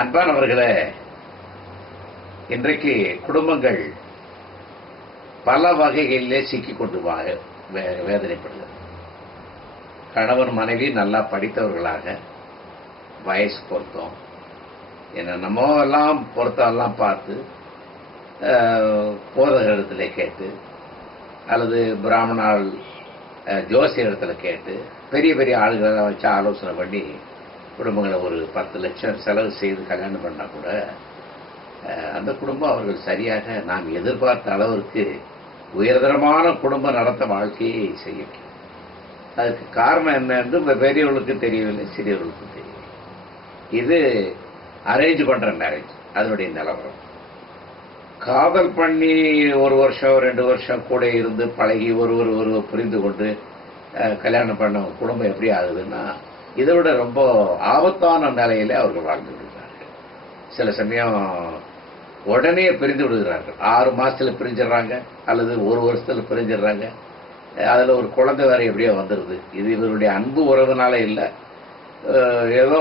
அன்பானவர்களே, இன்றைக்கு குடும்பங்கள் பல வகைகளிலே சிக்கிக் கொண்டு வேதனைப்படுகிறது. கணவன் மனைவி நல்லா படித்தவர்களாக, வயசு பொருத்தம் என்னென்னமோ எல்லாம் பொருத்தம் பார்த்து போதகரிடத்துல கேட்டு அல்லது பிராமணால் ஜோசிய இடத்துல கேட்டு பெரிய பெரிய ஆளுகளை வச்சு ஆலோசனை பண்ணி குடும்பங்களை ஒரு 10 லட்சம் செலவு செய்து கல்யாணம் பண்ணால் கூட அந்த குடும்பம் அவர்கள் சரியாக நாம் எதிர்பார்த்த அளவிற்கு உயர்தரமான குடும்ப நடத்த வாழ்க்கையை செய்ய முடியும். அதுக்கு காரணம் என்ன என்று பெரியவர்களுக்கு தெரியவில்லை, சிறியவர்களுக்கு தெரியவில்லை. இது அரேஞ்ச் பண்ற மேரேஜ், அதனுடைய நிலவரம். காதல் பண்ணி 1 வருஷம் 2 வருஷம் கூட இருந்து பழகி ஒருவர் புரிந்து கொண்டு கல்யாணம் பண்ண குடும்பம் எப்படி ஆகுதுன்னா, இதை விட ரொம்ப ஆபத்தான நிலையில அவர்கள் வாழ்ந்து விடுகிறார்கள். சில சமயம் உடனே பிரிந்து விடுகிறார்கள். 6 மாசத்துல பிரிஞ்சிடறாங்க அல்லது 1 வருஷத்துல பிரிஞ்சிடறாங்க. அதுல ஒரு குழந்தை வேற எப்படியோ வந்துடுது. இது இவருடைய அன்பு உறவுனால இல்லை, ஏதோ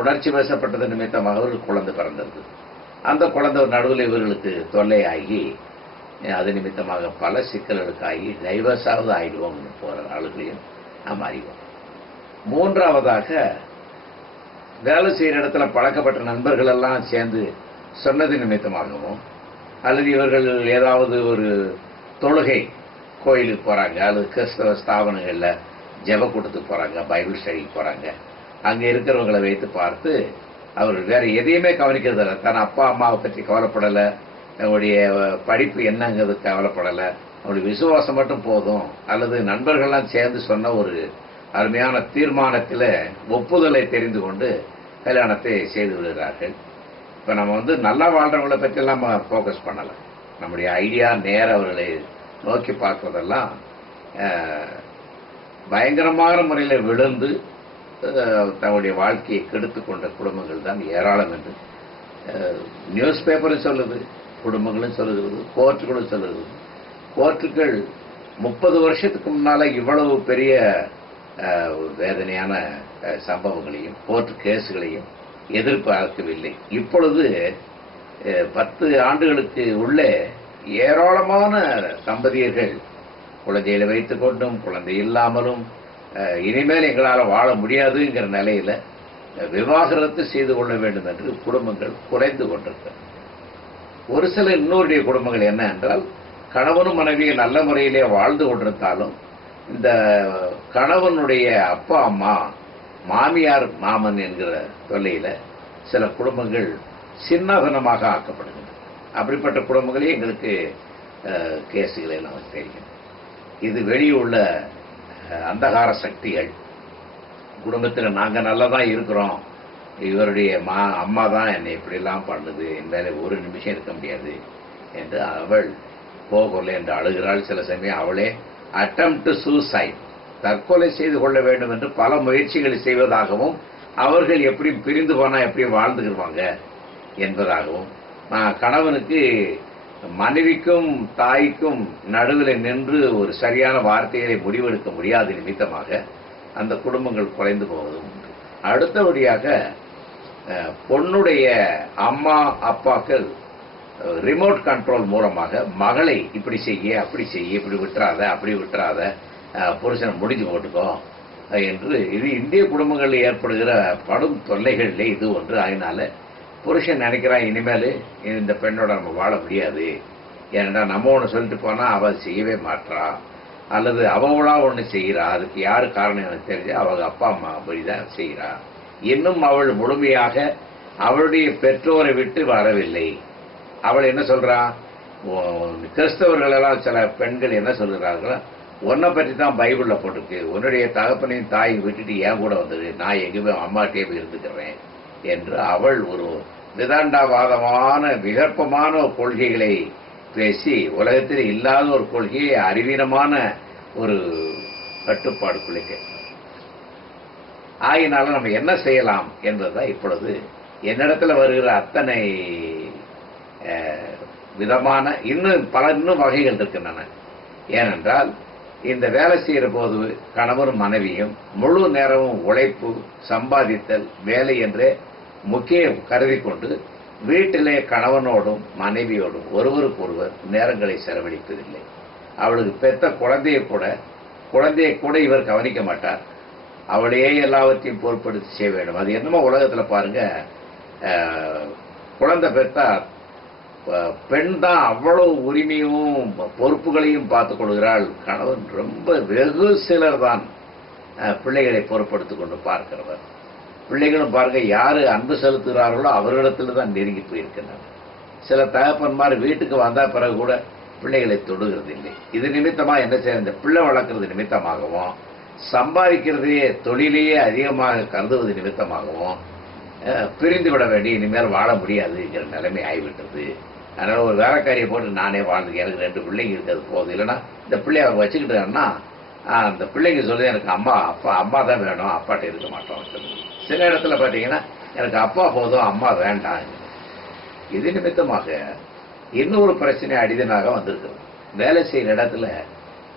உணர்ச்சி வசப்பட்டது நிமித்தமாக ஒரு குழந்தை பிறந்தது. அந்த குழந்தை நடுவில் இவர்களுக்கு தொல்லையாகி அது நிமித்தமாக பல சிக்கல்களுக்கு ஆகி டைவர்ஸாவது ஆகிடுவோம் போகிற ஆளுகளையும் நாம் அறிவோம். 3ஆவதாக, வேலை செய்கிற இடத்துல பழக்கப்பட்ட நண்பர்கள் எல்லாம் சேர்ந்து சொன்னது நிமித்தமாகவும் அல்லது இவர்கள் ஏதாவது ஒரு தொழுகை கோயிலுக்கு போகிறாங்க அல்லது கிறிஸ்தவ ஸ்தாபனங்களில் ஜெப கூட்டத்துக்கு போகிறாங்க, பைபிள் ஸ்டடிக்கு போகிறாங்க. அங்கே இருக்கிறவங்களை வைத்து பார்த்து அவர்கள் வேறு எதையுமே கவனிக்கிறதில்லை. தன் அப்பா அம்மாவை பற்றி கவலைப்படலை, அவங்களுடைய படிப்பு என்னங்கிறது கவலைப்படலை, அவங்களுடைய விசுவாசம் மட்டும் போதும். அல்லது நண்பர்கள்லாம் சேர்ந்து சொன்ன ஒரு அருமையான தீர்மானத்தில் ஒப்புதலை தெரிந்து கொண்டு கல்யாணத்தை செய்து விடுகிறார்கள். இப்போ நம்ம நல்லா வாழ்கிறவங்களை பற்றியெல்லாம் நம்ம ஃபோக்கஸ் பண்ணலை. நம்முடைய ஐடியா நேர அவர்களை நோக்கி பார்க்குறதெல்லாம் பயங்கரமான முறையில் விழுந்து தன்னுடைய வாழ்க்கையை கெடுத்து கொண்ட குடும்பங்கள் தான் ஏராளம் என்று நியூஸ் பேப்பரும் சொல்லுது, குடும்பங்களும் சொல்லுகிறது, கோர்ட்டுகளும் சொல்லுகிறது. கோர்ட்டுகள் 30 வருஷத்துக்கு முன்னால் இவ்வளவு பெரிய வேதனையான சம்பவங்களையும் கோர்ட்டு கேஸுகளையும் எதிர்பார்க்கவில்லை. இப்பொழுது 10 ஆண்டுகளுக்கு உள்ளே ஏராளமான தம்பதியர்கள் குழந்தைகளை வைத்து கொண்டும் குழந்தை இல்லாமலும் இனிமேல் எங்களால் வாழ முடியாதுங்கிற நிலையில விவாகரத்து செய்து கொள்ள வேண்டும் என்று குடும்பங்கள் குறைந்து கொண்டிருக்கிறது. ஒரு சில இன்னொருடைய குடும்பங்கள் என்ன என்றால், கணவனும் மனைவியை நல்ல முறையிலே வாழ்ந்து கொண்டிருந்தாலும் இந்த கணவனுடைய அப்பா அம்மா மாமியார் மாமன் என்கிற தொல்லையில சில குடும்பங்கள் சின்னதனமாக ஆக்கப்படுகின்றன. அப்படிப்பட்ட குடும்பங்களே எங்களுக்கு கேஸுகளை நமக்கு தெரியும். இது வெளியே உள்ள அந்தகார சக்திகள் குடும்பத்தில் நாங்கள் நல்லா தான் இருக்கிறோம், இவருடைய அம்மா தான் என்னை இப்படிலாம் பண்ணுது, என் மேலே ஒரு நிமிஷம் இருக்க முடியாது என்று அவள் போகல என்று அழுகிறாள். சில சமயம் அவளே அட்டெம்ப்ட் சூசைட், தற்கொலை செய்து கொள்ள வேண்டும் என்று பல முயற்சிகளை செய்வதாகவும் அவர்கள் எப்படி பிரிந்து போனால் எப்படி வாழ்ந்துக்கிடுவாங்க என்பதாகவும், கணவனுக்கு மனைவிக்கும் தாய்க்கும் நடுவில் நின்று ஒரு சரியான வார்த்தைகளை முடிவெடுக்க முடியாத நிமித்தமாக அந்த குடும்பங்கள் குறைந்து போவதும் உண்டு. அடுத்தபடியாக பொண்ணுடைய அம்மா அப்பாக்கள் ரிமோட் கண்ட்ரோல் மூலமாக மகளை இப்படி செய்ய அப்படி செய்ய, இப்படி விட்டுறாத அப்படி விட்டுறாத, புருஷனை முடிஞ்சு போட்டுக்கோ என்று, இது இந்திய குடும்பங்களில் ஏற்படுகிற படும் தொல்லைகளிலே இது ஒன்று. அதனால புருஷன் நினைக்கிறான் இனிமேல் இந்த பெண்ணோட நம்ம வாழ முடியாது, ஏன்னா நம்ம ஒன்று சொல்லிட்டு போனால் அவள் செய்யவே மாட்டா, அல்லது அவளா ஒன்று செய்கிறா, அதுக்கு யாரு காரணம் எனக்கு தெரிஞ்சு அவங்க அப்பா அம்மா அப்படிதான் செய்கிறா, இன்னும் அவள் முழுமையாக அவளுடைய பெற்றோரை விட்டு வரவில்லை. அவள் என்ன சொல்றா, கிறிஸ்தவர்கள் எல்லாம் சில பெண்கள் என்ன சொல்கிறார்களோ, உன்னை பற்றி தான் பைபிளில் போட்டிருக்கு, உன்னுடைய தகப்பனையும் தாயை விட்டுட்டு ஏன் கூட வந்தது, நான் எங்கேயுமே அம்மாட்டே போய் இருந்துக்கிறேன் என்று அவள் ஒரு விதாண்டாவாதமான விகற்பமான கொள்கைகளை பேசி உலகத்தில் இல்லாத ஒரு கொள்கையை அறிவீனமான ஒரு கட்டுப்பாடுக்குள்ளே கேட்கிறார். ஆகினால நம்ம என்ன செய்யலாம் என்பதுதான் இப்பொழுது என்னிடத்துல வருகிற அத்தனை விதமான இன்னும் வகைகள் இருக்கின்றன. ஏனென்றால் இந்த வேலை செய்கிற போது கணவரும் மனைவியும் முழு நேரமும் உழைப்பு, சம்பாதித்தல், வேலை என்றே முக்கிய கருதி கொண்டு வீட்டிலே கணவனோடும் மனைவியோடும் ஒருவருக்கொருவர் நேரங்களை செலவழிப்பதில்லை. அவளுக்கு பெத்த குழந்தையை கூட இவர் கவனிக்க மாட்டார். அவளையே எல்லாவற்றையும் பொறுப்படுத்தி செய்ய வேண்டும். அது என்னமோ உலகத்தில் பாருங்க, குழந்தை பெற்றா பெண் தான் அவ்வளவு உரிமையும் பொறுப்புகளையும் பார்த்துக் கொள்கிறாள். கணவன் ரொம்ப வெகு சிலர் தான் பிள்ளைகளை பொறுப்படுத்திக் கொண்டு பார்க்கிறவர். பிள்ளைகளும் பாருங்க, யாரு அன்பு செலுத்துகிறார்களோ அவர்களிடத்துல தான் நெருங்கி போயிருக்கிறார். சில தகப்பன்மார் வீட்டுக்கு வந்த பிறகு கூட பிள்ளைகளை தொடுகிறது இல்லை. இது நிமித்தமா என்ன செய்ய, இந்த பிள்ளை வளர்க்கறது நிமித்தமாகவும் சம்பாதிக்கிறதையே தொழிலையே அதிகமாக கருதுவது நிமித்தமாகவும் பிரிந்து விட வேண்டி இனிமேல் வாழ முடியாதுங்கிற நிலைமை ஆகிவிட்டது. அதனால ஒரு வேலைக்காரியை போட்டு நானே வாழ்ந்து, எனக்கு 2 பிள்ளைங்க இருக்கிறது போதும், இல்லைன்னா இந்த பிள்ளைய அவர் வச்சுக்கிட்டாருன்னா அந்த பிள்ளைங்க சொல்லுது எனக்கு அம்மா தான் வேணும், அப்பாட்ட இருக்க மாட்டோம் சொல்லுது. சில இடத்துல பார்த்தீங்கன்னா எனக்கு அப்பா போதும் அம்மா வேண்டாம். இது நிமித்தமாக இன்னொரு பிரச்சனை அடிதனாக வந்திருக்கிறது. வேலை செய்கிற இடத்துல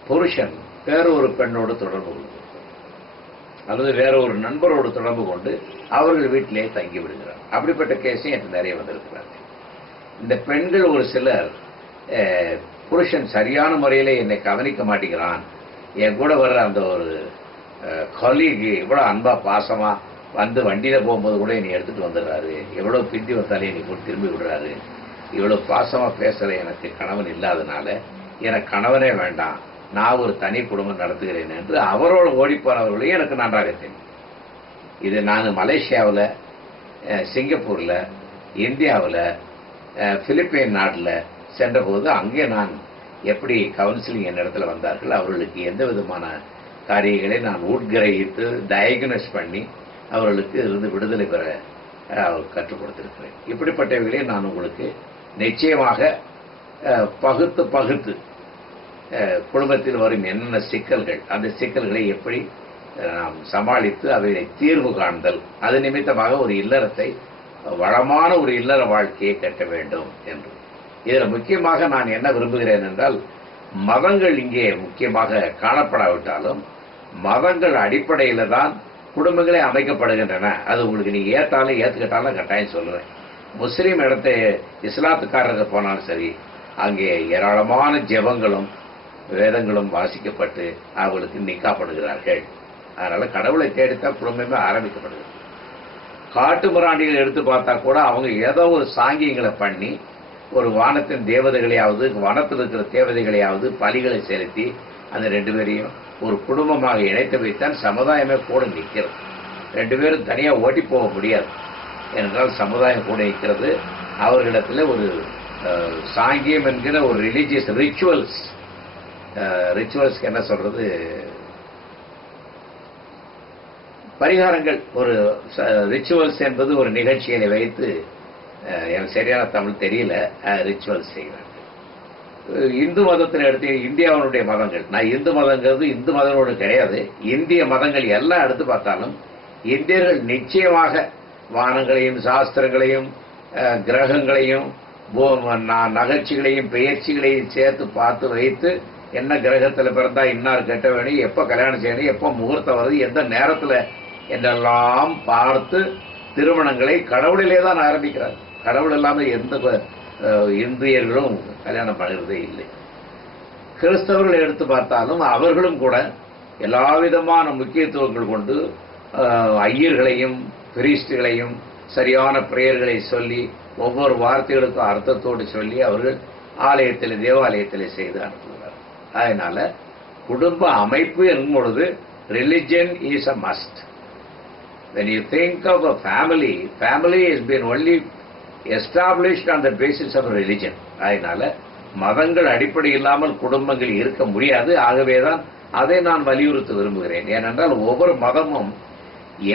புருஷன் வேற ஒரு பெண்ணோடு தொடர்பு கொள்வது அல்லது வேற ஒரு நண்பரோடு தொடர்பு கொண்டு அவர்கள் வீட்டிலேயே தங்கி விடுகிறார். அப்படிப்பட்ட கேஸும் எனக்கு நிறைய வந்திருக்கிறாங்க. இந்த பெண்கள் ஒரு சிலர் புருஷன் சரியான முறையில் என்னை கவனிக்க மாட்டேங்கிறான், என் கூட வர்ற அந்த ஒரு கொலீகு இவ்வளோ அன்பா பாசமா வந்து வண்டியில் போகும்போது கூட என்னை எடுத்துகிட்டு வந்துடுறாரு, எவ்வளோ பிந்தி வந்தாலே என்னை கூட திரும்பி விடுறாரு, இவ்வளோ பாசமாக பேசுகிற எனக்கு கணவன் இல்லாதனால எனக்கு கணவனே வேண்டாம், நான் ஒரு தனி குடும்பம் நடத்துகிறேன் என்று அவரோடு ஓடிப்போனவர்களையும் எனக்கு நன்றாக தெரியும். இது நான் மலேசியாவில், சிங்கப்பூரில், இந்தியாவில், பிலிப்பைன் நாட்டில் சென்றபோது அங்கே நான் எப்படி கவுன்சிலிங் என் இடத்துல வந்தார்கள், அவர்களுக்கு எந்த விதமான காரியங்களை நான் உட்கிரகித்து டயக்னோஸ் பண்ணி அவர்களுக்கு இருந்து விடுதலை பெற கற்றுக் கொடுத்திருக்கிறேன். இப்படிப்பட்டவைகளை நான் உங்களுக்கு நிச்சயமாக பகுத்து குடும்பத்தில் வரும் என்னென்ன சிக்கல்கள், அந்த சிக்கல்களை எப்படி நாம் சமாளித்து அவைகளை தீர்வு காண்தல், அது நிமித்தமாக ஒரு இல்லறத்தை, வளமான ஒரு இல்லற வாழ்க்கையை கட்ட வேண்டும் என்று. இதில் முக்கியமாக நான் என்ன விரும்புகிறேன் என்றால், மதங்கள் இங்கே முக்கியமாக காணப்படாவிட்டாலும் மதங்கள் அடிப்படையில் தான் குடும்பங்களே அமைக்கப்படுகின்றன. அது உங்களுக்கு நீங்க ஏற்றாலும் ஏற்றுக்கிட்டாலும் கட்டாயம் சொல்லுவேன். முஸ்லீம் இடத்தை இஸ்லாத்துக்காரர்கள் போனாலும் சரி, அங்கே ஏராளமான ஜெபங்களும் வேதங்களும் வாசிக்கப்பட்டு அவர்களுக்கு நிக்காப்படுகிறார்கள். அதனால கடவுளை தேடித்தான் குடும்பமே ஆரம்பிக்கப்படுகிறது. காட்டு மிராண்டிகள் எடுத்து பார்த்தா கூட அவங்க ஏதோ ஒரு சாங்கியங்களை பண்ணி ஒரு வானத்தின் தேவதைகளையாவது வனத்தில் இருக்கிற தேவதைகளையாவது பலிகளை செலுத்தி அந்த 2 பேரையும் ஒரு குடும்பமாக இணைத்து வைத்தான் சமுதாயமே கூட நிற்கிறது. 2 பேரும் தனியாக ஓட்டி போக முடியாது என்றால் சமுதாயம் கூட நிற்கிறது. அவர்களிடத்தில் ஒரு சாங்கியம் என்கிற ஒரு ரிலீஜியஸ் ரிச்சுவல்ஸ்க்கு என்ன சொல்றது, பரிகாரங்கள், ஒரு ரிச்சுவல்ஸ் என்பது ஒரு நிகழ்ச்சிகளை வைத்து, எனக்கு சரியான தமிழ் தெரியல, ரிச்சுவல்ஸ் செய்கிறாங்க. இந்து மதத்தில் எடுத்து இந்தியாவுடைய மதங்கள், நான் இந்து மதங்கிறது இந்து மதங்களோடு கிடையாது, இந்திய மதங்கள் எல்லாம் எடுத்து பார்த்தாலும் இந்தியர்கள் நிச்சயமாக வானங்களையும் சாஸ்திரங்களையும் கிரகங்களையும் நகர்ச்சிகளையும் பெயர்ச்சிகளையும் சேர்த்து பார்த்து வைத்து, என்ன கிரகத்தில் பிறந்தா இன்னார் கட்ட வேணும், எப்போ கல்யாணம் செய்யணும், எப்போ முகூர்த்தம் வருது, எந்த நேரத்தில் என்றெல்லாம் பார்த்து திருமணங்களை கடவுளிலே தான் ஆரம்பிக்கிறார். கடவுள் இல்லாமல் எந்த இந்தியர்களும் கல்யாணம் பண்ணுறதே இல்லை. கிறிஸ்தவர்களை எடுத்து பார்த்தாலும் அவர்களும் கூட எல்லா விதமான முக்கியத்துவங்கள் கொண்டு ஐயர்களையும் பிரீஸ்டுகளையும் சரியான பிரேயர்களை சொல்லி ஒவ்வொரு வார்த்தைகளுக்கும் அர்த்தத்தோடு சொல்லி அவர்கள் ஆலயத்தில் தேவாலயத்தில் செய்து அனுப்புகிறார். அதனால குடும்ப அமைப்பு என்னும் பொழுது religion is a must. When you think of a family, family has been only established on the basis of religion. அதனால மதங்கள் அடிப்படை இல்லாமல் குடும்பங்கள் இருக்க முடியாது. ஆகவேதான் அதை நான் வலியுறுத்த விரும்புகிறேன். ஏனென்றால் ஒவ்வொரு மதமும்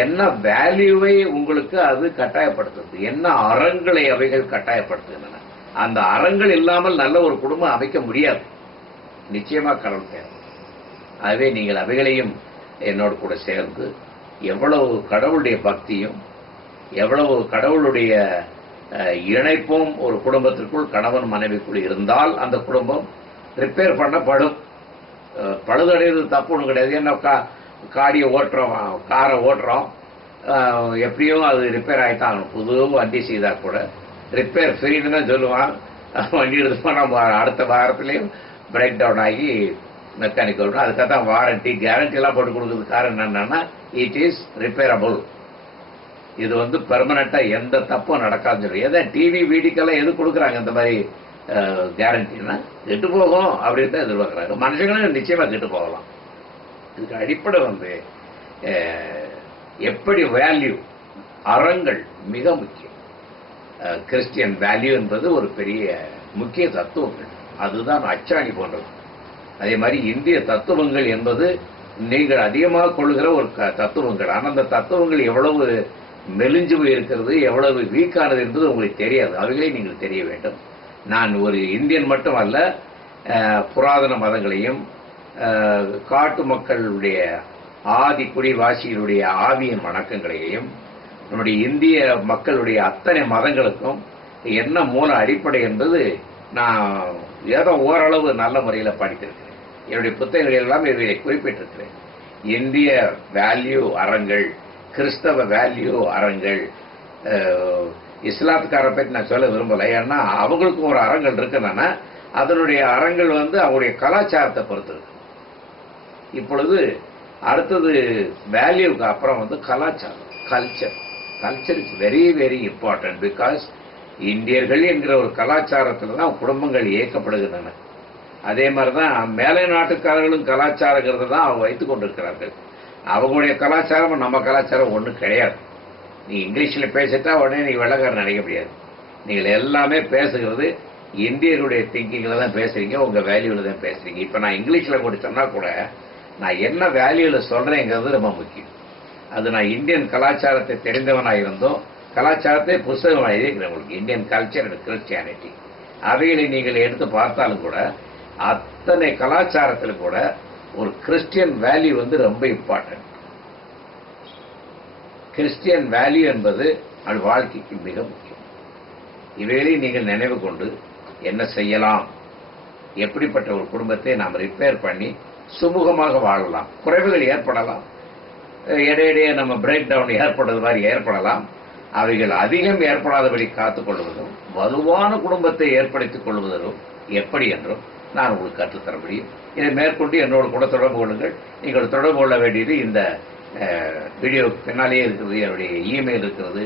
என்ன வேல்யூவை உங்களுக்கு அது கட்டாயப்படுத்துது, என்ன அறங்களை அவைகள் கட்டாயப்படுத்துகின்றன. அந்த அறங்கள் இல்லாமல் நல்ல ஒரு குடும்பம் அமைக்க முடியாது. நிச்சயமா கடவுள் தேவை. ஆகவே நீங்கள் அவைகளையும் என்னோடு கூட சேர்ந்து எவ்வளவு கடவுளுடைய பக்தியும் எவ்வளவு கடவுளுடைய இணைப்பும் ஒரு குடும்பத்திற்குள் கணவன் மனைவிக்குள் இருந்தால் அந்த குடும்பம் ரிப்பேர் பண்ணப்படும். பழுதடைகிறது தப்பு ஒன்றும் கிடையாது. என்ன காடியை ஓட்டுறோம், காரை ஓட்டுறோம், எப்படியும் அது ரிப்பேர் ஆகித்தான் ஆகணும். புது வண்டி செய்தால் கூட ரிப்பேர் ஃப்ரீன்னு தான் சொல்லுவான். வண்டி எடுத்து நம்ம அடுத்த வாரத்துலேயும் பிரேக் டவுன் ஆகி மெக்கானிக் வரணும். அதுக்காக தான் வாரண்டி கேரண்டிலாம் போட்டு கொடுக்குறது காரணம் என்னன்னா இட் இஸ் ரிப்பேரபிள். இது வந்து பெர்மனண்ட்டாக எந்த தப்பும் நடக்காதுன்னு சொல்லி ஏதோ டிவி வீடிக்கெல்லாம் எது கொடுக்குறாங்க இந்த மாதிரி கேரண்டின்னா கெட்டு போகும் அப்படின்னு தான் எதிர்பார்க்குறாங்க. மனுஷங்களும் நிச்சயமாக கெட்டு போகலாம். இதுக்கு அடிப்படை வந்து எப்படி வேல்யூ அறங்கள் மிக முக்கியம். கிறிஸ்டியன் வேல்யூ என்பது ஒரு பெரிய முக்கிய தத்துவங்கள், அதுதான் அச்சாணி போன்றது. அதே மாதிரி இந்திய தத்துவங்கள் என்பது நீங்கள் அதிகமாக கொள்கிற ஒரு தத்துவங்கள். ஆனால் அந்த தத்துவங்கள் எவ்வளவு மெலிஞ்சு இருக்கிறது, எவ்வளவு வீக்கானது என்பது உங்களுக்கு தெரியாது. அவைகளை நீங்கள் தெரிய வேண்டும். நான் ஒரு இந்தியன் மட்டும் அல்ல, புராதன மதங்களையும் காட்டு மக்களுடைய ஆதி குடிவாசிகளுடைய ஆவியின் வணக்கங்களையும் நம்முடைய இந்திய மக்களுடைய அத்தனை மதங்களுக்கும் என்ன மூல அடிப்படை என்பது நான் ஏதோ ஓரளவு நல்ல முறையில் படித்திருக்கிறேன். என்னுடைய புத்தகங்கள் எல்லாம் இதை குறிப்பிட்டிருக்கிறேன். இந்திய வேல்யூ அறங்கள், கிறிஸ்தவ வேல்யூ அறங்கள், இஸ்லாத்துக்கார பற்றி நான் சொல்ல விரும்பலை. ஏன்னா அவங்களுக்கும் ஒரு அறங்கள் இருக்குன்னா அதனுடைய அறங்கள் வந்து அவங்களுடைய கலாச்சாரத்தை பொறுத்து இருக்கு. இப்பொழுது அடுத்தது வேல்யூக்கு அப்புறம் வந்து கலாச்சாரம், culture. Culture is very very important. Because இந்தியர்கள் என்கிற ஒரு கலாச்சாரத்தில் தான் குடும்பங்கள் இயக்கப்படுகின்றன. அதே மாதிரி தான் மேலை நாட்டுக்காரர்களும் கலாச்சாரங்கிறத தான் அவங்க வைத்துக் கொண்டிருக்கிறார்கள். அவங்களுடைய கலாச்சாரம் நம்ம கலாச்சாரம் ஒன்றும் கிடையாது. நீ இங்கிலீஷில் பேசிட்டா உடனே நீங்கள் வெள்ளக்காரன் நினைக்க முடியாது. நீங்கள் எல்லாமே பேசுகிறது இந்தியர்களுடைய திங்கிங்கில் தான் பேசுகிறீங்க, உங்கள் வேல்யூவில் தான் பேசுகிறீங்க. இப்போ நான் இங்கிலீஷில் கூட சொன்னால் கூட நான் என்ன வேல்யூவில் சொல்கிறேங்கிறது ரொம்ப முக்கியம். அது நான் இந்தியன் கலாச்சாரத்தை தெரிந்தவனாக இருந்தோம், கலாச்சாரத்தை புஸ்தகமாக எழுதிக்கிறேன். உங்களுக்கு இந்தியன் கல்ச்சர் அண்ட் கிறிஸ்டியானிட்டி அவைகளை நீங்கள் எடுத்து பார்த்தாலும் கூட அத்தனை கலாச்சாரத்தில் கூட ஒரு கிறிஸ்டியன் வேல்யூ வந்து ரொம்ப இம்பார்ட்டன்ட். கிறிஸ்டியன் வேல்யூ என்பது அது வாழ்க்கைக்கு மிக முக்கியம். இவைகளை நீங்கள் நினைவு கொண்டு என்ன செய்யலாம், எப்படிப்பட்ட ஒரு குடும்பத்தை நாம் ரிப்பேர் பண்ணி சுமூகமாக வாழலாம். குறைவுகள் ஏற்படலாம், இடையிடையே நம்ம பிரேக் டவுன் ஏற்படுறது மாதிரி ஏற்படலாம். அவைகள் அதிகம் ஏற்படாதபடி காத்துக்கொள்வதும் வலுவான குடும்பத்தை ஏற்படுத்திக் கொள்வதும் எப்படி என்றும் நான் உங்களுக்கு கற்றுத்தர முடியும். இதை மேற்கொண்டு என்னோடு கூட தொடர்பு கொள்ளுங்கள். நீங்கள் தொடர்பு கொள்ள வேண்டியது இந்த வீடியோ பின்னாலேயே இருக்கிறது. என்னுடைய இமெயில் இருக்கிறது,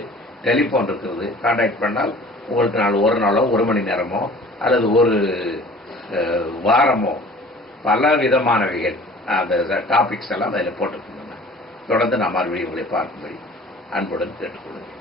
டெலிஃபோன் இருக்கிறது. கான்டாக்ட் பண்ணால் உங்களுக்கு நான் ஒரு நாளோ ஒரு மணி நேரமோ அல்லது ஒரு வாரமோ பல விதமானவைகள் அந்த டாபிக்ஸ் எல்லாம் அதில் போட்டுக்கணும். தொடர்ந்து நான் மறுபடியும் உங்களை பார்க்கும்படி அன்புடன் கேட்டுக்கொள்கிறேன்.